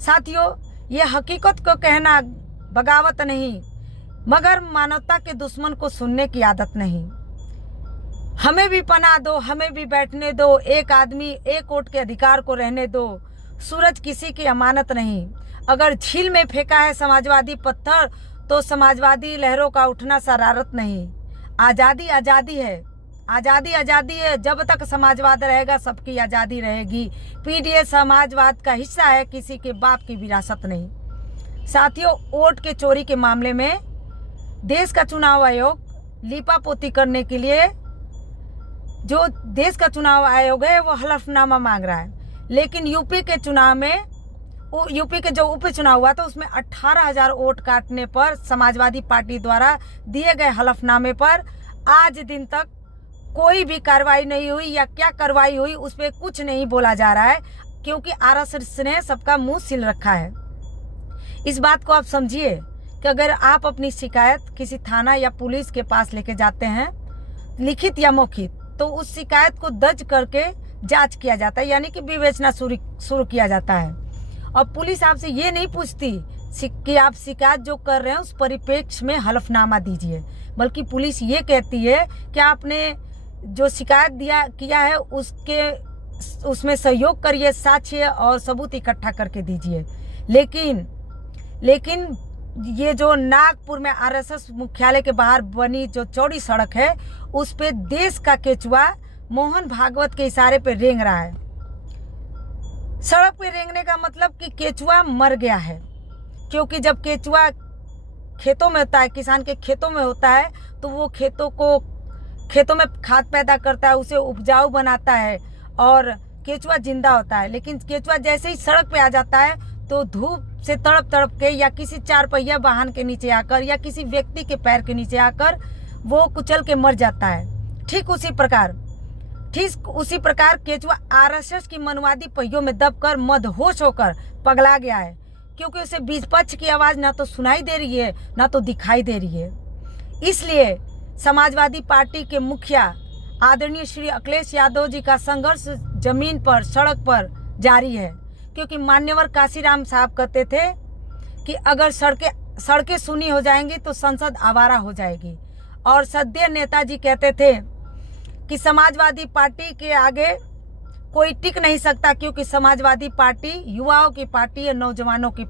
साथियों, ये हकीकत को कहना बगावत नहीं, मगर मानवता के दुश्मन को सुनने की आदत नहीं। हमें भी पनाह दो, हमें भी बैठने दो, एक आदमी एक वोट के अधिकार को रहने दो। सूरज किसी की अमानत नहीं। अगर झील में फेंका है समाजवादी पत्थर, तो समाजवादी लहरों का उठना शरारत नहीं। आज़ादी आज़ादी है, आज़ादी आज़ादी है। जब तक समाजवाद रहेगा सबकी आज़ादी रहेगी। पीडीए समाजवाद का हिस्सा है, किसी के बाप की विरासत नहीं। साथियों, वोट के चोरी के मामले में देश का चुनाव आयोग लीपापोती करने के लिए, जो देश का चुनाव आयोग है वो हलफनामा मांग रहा है। लेकिन यूपी के चुनाव में, यूपी के जो उपचुनाव हुआ था उसमें 18,000 वोट काटने पर समाजवादी पार्टी द्वारा दिए गए हलफनामे पर आज दिन तक कोई भी कार्रवाई नहीं हुई, या क्या कार्रवाई हुई उस पर कुछ नहीं बोला जा रहा है, क्योंकि आरएसएस ने सबका मुंह सिल रखा है। इस बात को आप समझिए कि अगर आप अपनी शिकायत किसी थाना या पुलिस के पास लेके जाते हैं, लिखित या मौखित, तो उस शिकायत को दर्ज करके जांच किया जाता है, यानी कि विवेचना शुरू किया जाता है। और पुलिस आपसे ये नहीं पूछती कि आप शिकायत जो कर रहे हैं उस परिप्रेक्ष्य में हलफनामा दीजिए, बल्कि पुलिस ये कहती है कि आपने जो शिकायत किया है उसमें सहयोग करिए, साक्ष्य और सबूत इकट्ठा करके दीजिए। लेकिन ये जो नागपुर में आरएसएस मुख्यालय के बाहर बनी जो चौड़ी सड़क है, उस पे देश का केचुआ मोहन भागवत के इशारे पे रेंग रहा है। सड़क पे रेंगने का मतलब कि केचुआ मर गया है, क्योंकि जब केचुआ खेतों में होता है, किसान के खेतों में होता है, तो वो खेतों में खाद पैदा करता है, उसे उपजाऊ बनाता है और केचुआ जिंदा होता है। लेकिन केचुआ जैसे ही सड़क पे आ जाता है तो धूप से तड़प के या किसी 4 पहिया वाहन के नीचे आकर या किसी व्यक्ति के पैर के नीचे आकर वो कुचल के मर जाता है। ठीक उसी प्रकार केचुआ आरएसएस की मनवादी पहियों में दबकर मदहोश होकर पगला गया है, क्योंकि उसे विपक्ष की आवाज ना तो सुनाई दे रही है ना तो दिखाई दे रही है। इसलिए समाजवादी पार्टी के मुखिया आदरणीय श्री अखिलेश यादव जी का संघर्ष जमीन पर, सड़क पर जारी है, क्योंकि मान्यवर काशीराम साहब कहते थे कि अगर सड़कें सुनी हो जाएंगी तो संसद आवारा हो जाएगी। और सद्य नेताजी कहते थे कि समाजवादी पार्टी के आगे कोई टिक नहीं सकता, क्योंकि समाजवादी पार्टी युवाओं की पार्टी है, नौजवानों की